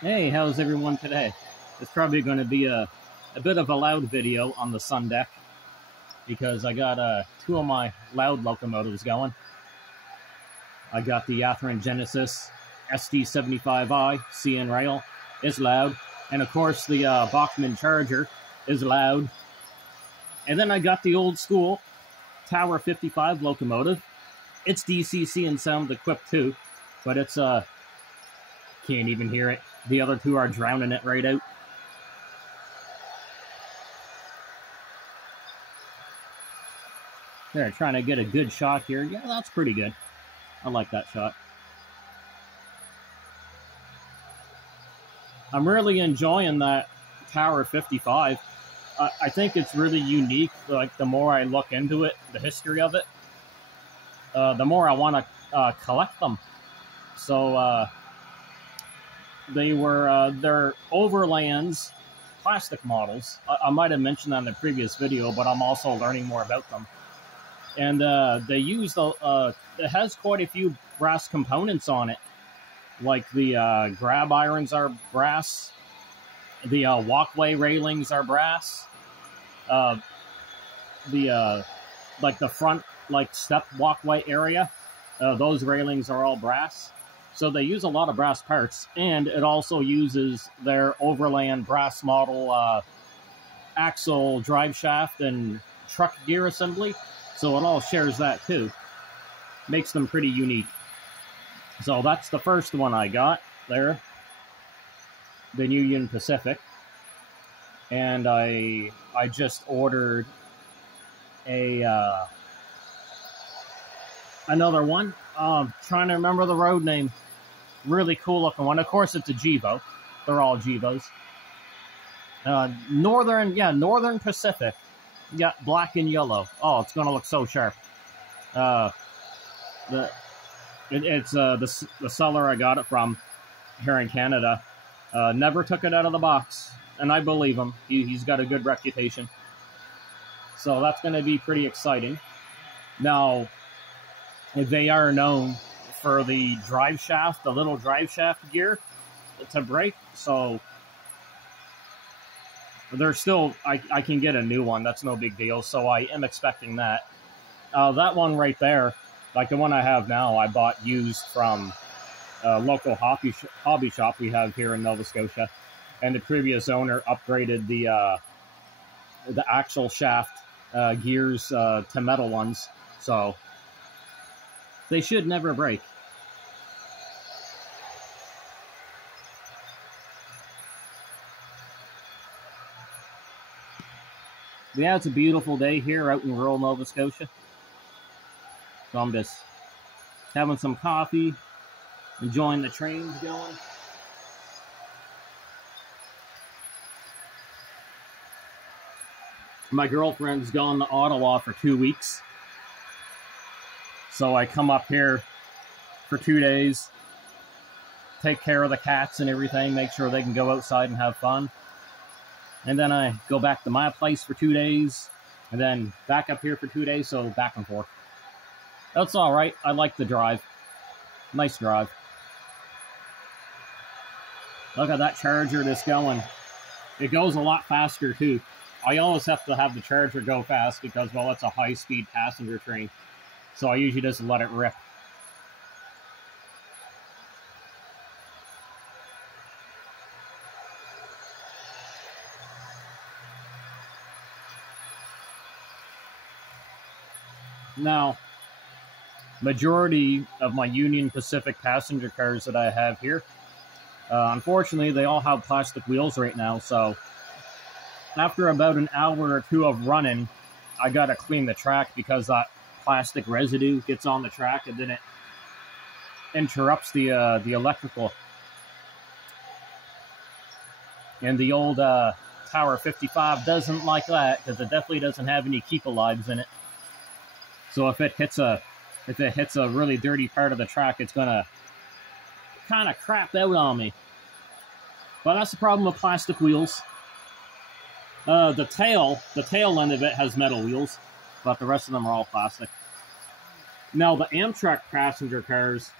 Hey, how's everyone today? It's probably going to be a bit of a loud video on the sun deck because I got two of my loud locomotives going. I got the Athearn Genesis SD75i CN rail is loud, and of course the Bachmann Charger is loud. And then I got the old school T55 locomotive. It's DCC and sound equipped too, but it's can't even hear it. The other two are drowning it right out. They're trying to get a good shot here. Yeah, that's pretty good. I like that shot. I'm really enjoying that Tower 55. I think it's really unique. Like, the more I look into it, the history of it, the more I want to collect them. So, they're Overlands plastic models. I might have mentioned that in the previous video, but I'm also learning more about them. And they use it has quite a few brass components on it. Like the grab irons are brass. The walkway railings are brass. Like the front step walkway area, those railings are all brass. So they use a lot of brass parts, and it also uses their Overland brass model axle drive shaft and truck gear assembly. So it all shares that too. Makes them pretty unique. So that's the first one I got there, the Union Pacific. And I just ordered another one. Trying to remember the road name. Really cool looking one. Of course, it's a Gevo. They're all Gevos. Northern Pacific. Yeah, black and yellow. Oh, it's gonna look so sharp. It's the seller I got it from here in Canada. Never took it out of the box, and I believe him. He's got a good reputation. So that's going to be pretty exciting. Now, they are known for the drive shaft, the little drive shaft gear to break. So they're still, I can get a new one. That's no big deal. So I am expecting that. That one right there, like the one I have now, I bought used from a local hobby shop we have here in Nova Scotia. And the previous owner upgraded the actual shaft gears to metal ones. So they should never break. Yeah, it's a beautiful day here out in rural Nova Scotia. So I'm just having some coffee, enjoying the trains going. My girlfriend's gone to Ottawa for 2 weeks. So I come up here for 2 days, take care of the cats and everything, make sure they can go outside and have fun. And then I go back to my place for 2 days, and then back up here for 2 days, so back and forth. That's all right. I like the drive. Nice drive. Look at that Charger that's going. It goes a lot faster, too. I always have to have the Charger go fast because, well, it's a high-speed passenger train. So I usually just let it rip. Now, majority of my Union Pacific passenger cars that I have here, unfortunately, they all have plastic wheels right now. So after about an hour or two of running, I got to clean the track because that plastic residue gets on the track and then it interrupts the electrical. And the old Tower 55 doesn't like that because it definitely doesn't have any keep-alives in it. So if it hits a really dirty part of the track, it's gonna kind of crap out on me. But that's the problem with plastic wheels. The tail end of it has metal wheels, but the rest of them are all plastic. Now the Amtrak passenger cars,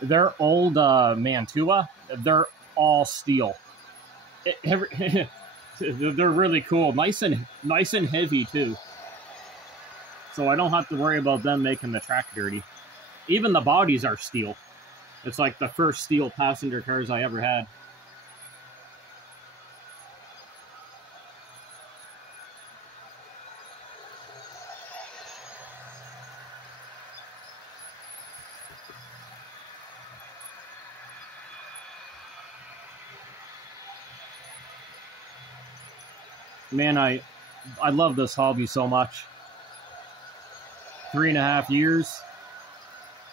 they're old Mantua. They're all steel. They're really cool, nice and heavy too. So I don't have to worry about them making the track dirty. Even the bodies are steel. It's like the first steel passenger cars I ever had. Man, I love this hobby so much. 3.5 years.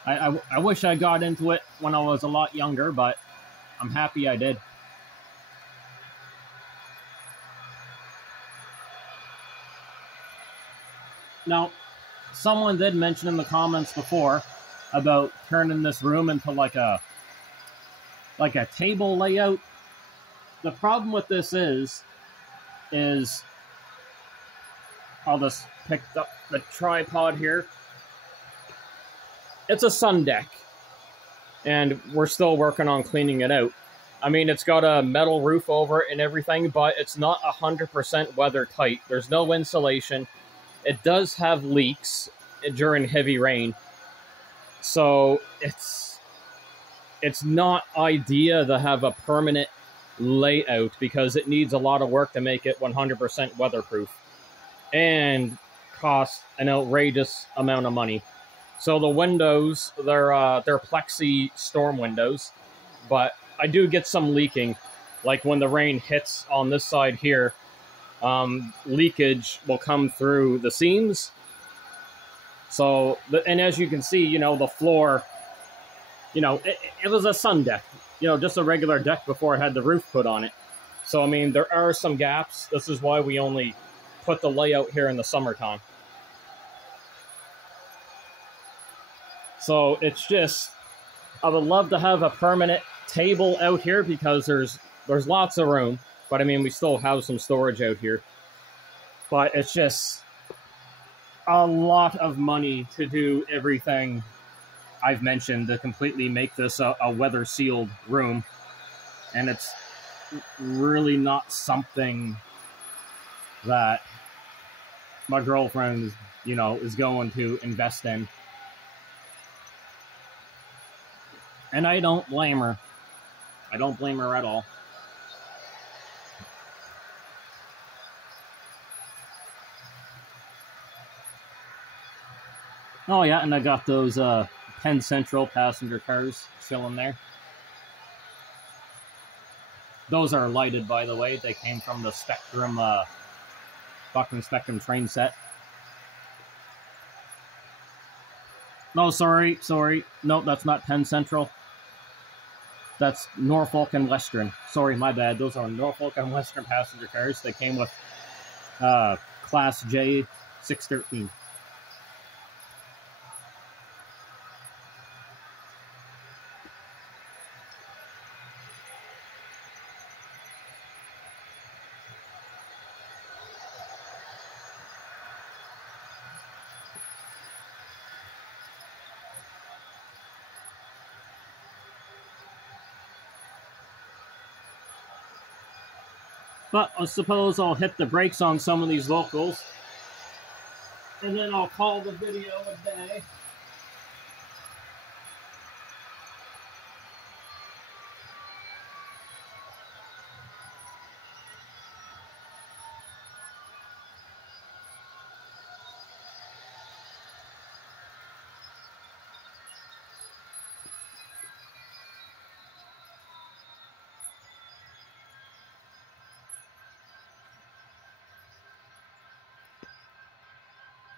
I wish I got into it when I was a lot younger, but I'm happy I did. Now, someone did mention in the comments before about turning this room into like a table layout. The problem with this is I'll just pick up the tripod here. It's a sun deck, and we're still working on cleaning it out. I mean, it's got a metal roof over it and everything, but it's not 100% weather tight. There's no insulation. It does have leaks during heavy rain. So it's not ideal to have a permanent layout because it needs a lot of work to make it 100% weatherproof and costs an outrageous amount of money. So the windows, they're plexi storm windows, but I do get some leaking. Like when the rain hits on this side here, leakage will come through the seams. So, and as you can see, you know, the floor, you know, it was a sun deck, you know, just a regular deck before it had the roof put on it. So, I mean, there are some gaps. This is why we only put the layout here in the summertime. So it's just, I would love to have a permanent table out here because there's lots of room. But I mean, we still have some storage out here. But it's just a lot of money to do everything I've mentioned to completely make this a weather-sealed room. And it's really not something that my girlfriend, you know, is going to invest in. And I don't blame her. I don't blame her at all. Oh yeah, and I got those Penn Central passenger cars chilling there. Those are lighted, by the way. They came from the Spectrum, Bachmann Spectrum train set. No, sorry. No, that's not Penn Central. That's Norfolk and Western. Sorry, my bad. Those are Norfolk and Western passenger cars. They came with Class J 613. But I suppose I'll hit the brakes on some of these locals. And then I'll call the video a day.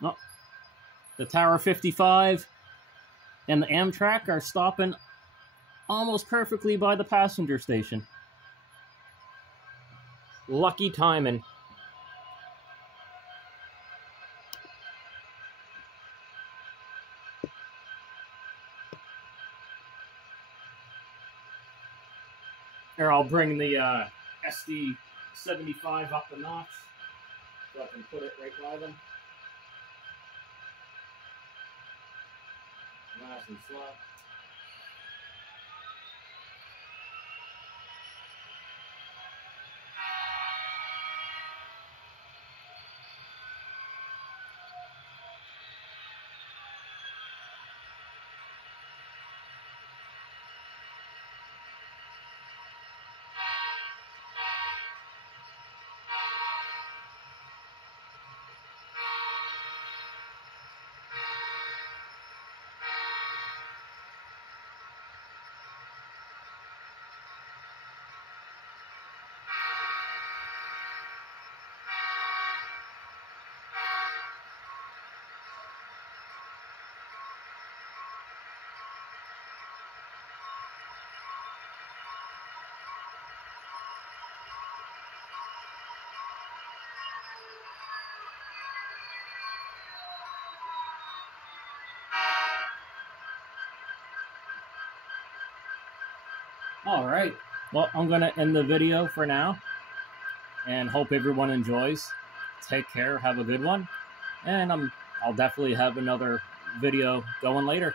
Oh, the Tower 55 and the Amtrak are stopping almost perfectly by the passenger station. Lucky timing. Here, I'll bring the SD75 up the notch so I can put it right by them. Nice and slow. All right. Well, I'm going to end the video for now and hope everyone enjoys. Take care. Have a good one. And I'll definitely have another video going later.